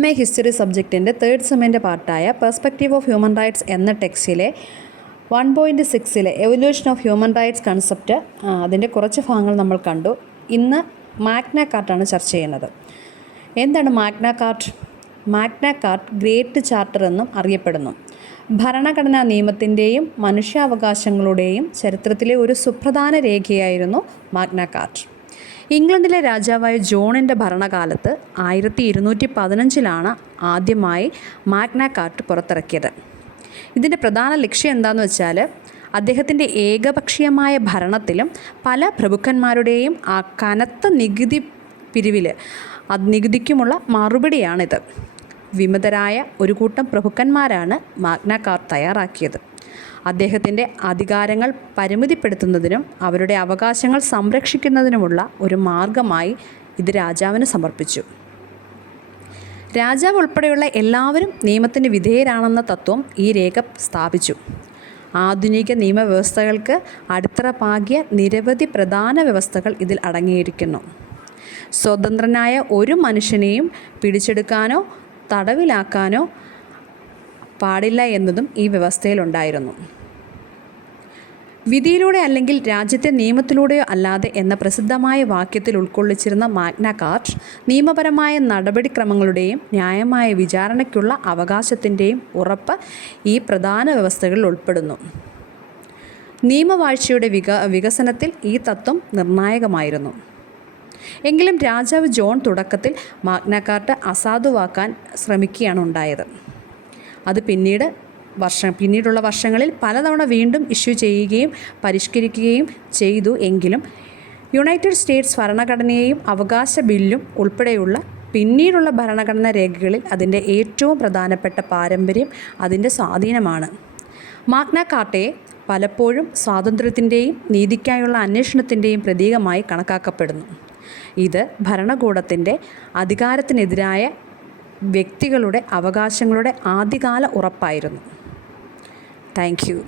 MA history സബ്ജക്റ്റിൻ്റെ third സെമ്മിൻ്റെ പാർട്ടായ പെർസ്പെക്റ്റീവ് ഓഫ് ഹ്യൂമൻ റൈറ്റ്സ് എന്ന ടെക്സ്റ്റിലെ 1.6 evolution of human rights concept അതിൻ്റെ കുറച്ച് ഭാഗങ്ങൾ നമ്മൾ കണ്ടു. ഇന്ന് മാഗ്ന കാർട്ടാണ് ചർച്ച ചെയ്യുന്നത്. എന്താണ് Magna cart? Magna cart great charter എന്നും അറിയപ്പെടുന്നു. ഭരണഘടനാ നിയമത്തിൻ്റെയും മനുഷ്യാവകാശങ്ങളുടെയും ചരിത്രത്തിലെ ഒരു സുപ്രധാന രേഖയായിരുന്നു മാഗ്ന കാർട്ട്. ഇംഗ്ലണ്ടിലെ രാജാവായ ജോണിൻ്റെ ഭരണകാലത്ത് 1215 ആദ്യമായി മാഗ്ന കാർട്ട് പുറത്തിറക്കിയത്. ഇതിൻ്റെ പ്രധാന ലക്ഷ്യം എന്താണെന്ന് വെച്ചാൽ അദ്ദേഹത്തിൻ്റെ ഏകപക്ഷീയമായ ഭരണത്തിലും പല പ്രഭുക്കന്മാരുടെയും ആ കനത്ത നികുതി പിരിവിൽ നികുതിക്കുമുള്ള മറുപടിയാണിത്. വിമതരായ ഒരു കൂട്ടം പ്രഭുക്കന്മാരാണ് മാഗ്ന കാർട്ട് തയ്യാറാക്കിയത്. അദ്ദേഹത്തിൻ്റെ അധികാരങ്ങൾ പരിമിതിപ്പെടുത്തുന്നതിനും അവരുടെ അവകാശങ്ങൾ സംരക്ഷിക്കുന്നതിനുമുള്ള ഒരു മാർഗമായി ഇത് രാജാവിന് സമർപ്പിച്ചു. രാജാവ് ഉൾപ്പെടെയുള്ള എല്ലാവരും നിയമത്തിന് വിധേയരാണെന്ന തത്വം ഈ രേഖ സ്ഥാപിച്ചു. ആധുനിക നിയമവ്യവസ്ഥകൾക്ക് അടിത്തറ പാകിയ നിരവധി പ്രധാന വ്യവസ്ഥകൾ ഇതിൽ അടങ്ങിയിരിക്കുന്നു. സ്വതന്ത്രനായ ഒരു മനുഷ്യനെയും പിടിച്ചെടുക്കാനോ തടവിലാക്കാനോ പാടില്ല എന്നതും ഈ വ്യവസ്ഥയിലുണ്ടായിരുന്നു. വിധിയിലൂടെ അല്ലെങ്കിൽ രാജ്യത്തെ നിയമത്തിലൂടെയോ അല്ലാതെ എന്ന പ്രസിദ്ധമായ വാക്യത്തിൽ ഉൾക്കൊള്ളിച്ചിരുന്ന മാഗ്ന കാർട്ട് നിയമപരമായ നടപടിക്രമങ്ങളുടെയും ന്യായമായ വിചാരണയ്ക്കുള്ള അവകാശത്തിൻ്റെയും ഉറപ്പ് ഈ പ്രധാന വ്യവസ്ഥകളിൽ ഉൾപ്പെടുന്നു. നിയമവാഴ്ചയുടെ വികസനത്തിൽ ഈ തത്വം നിർണായകമായിരുന്നു. എങ്കിലും രാജാവ് ജോൺ തുടക്കത്തിൽ മാഗ്ന കാർട്ട് അസാധുവാക്കാൻ ശ്രമിക്കുകയാണ് ഉണ്ടായത്. അത് പിന്നീടുള്ള വർഷങ്ങളിൽ പലതവണ വീണ്ടും ഇഷ്യൂ ചെയ്യുകയും പരിഷ്കരിക്കുകയും ചെയ്തു. എങ്കിലും യുണൈറ്റഡ് സ്റ്റേറ്റ്സ് ഭരണഘടനയെയും അവകാശ ബില്ലും ഉൾപ്പെടെയുള്ള പിന്നീടുള്ള ഭരണഘടനാ രേഖകളിൽ അതിൻ്റെ ഏറ്റവും പ്രധാനപ്പെട്ട പാരമ്പര്യം അതിൻ്റെ സ്വാധീനമാണ്. മാഗ്ന കാർട്ടയെ പലപ്പോഴും സ്വാതന്ത്ര്യത്തിൻ്റെയും നീതിക്കായുള്ള അന്വേഷണത്തിൻ്റെയും പ്രതീകമായി കണക്കാക്കപ്പെടുന്നു. ഇത് ഭരണകൂടത്തിൻ്റെ അധികാരത്തിനെതിരായ വ്യക്തികളുടെ അവകാശങ്ങളുടെ ആദ്യകാല ഉറപ്പായിരുന്നു. Thank U.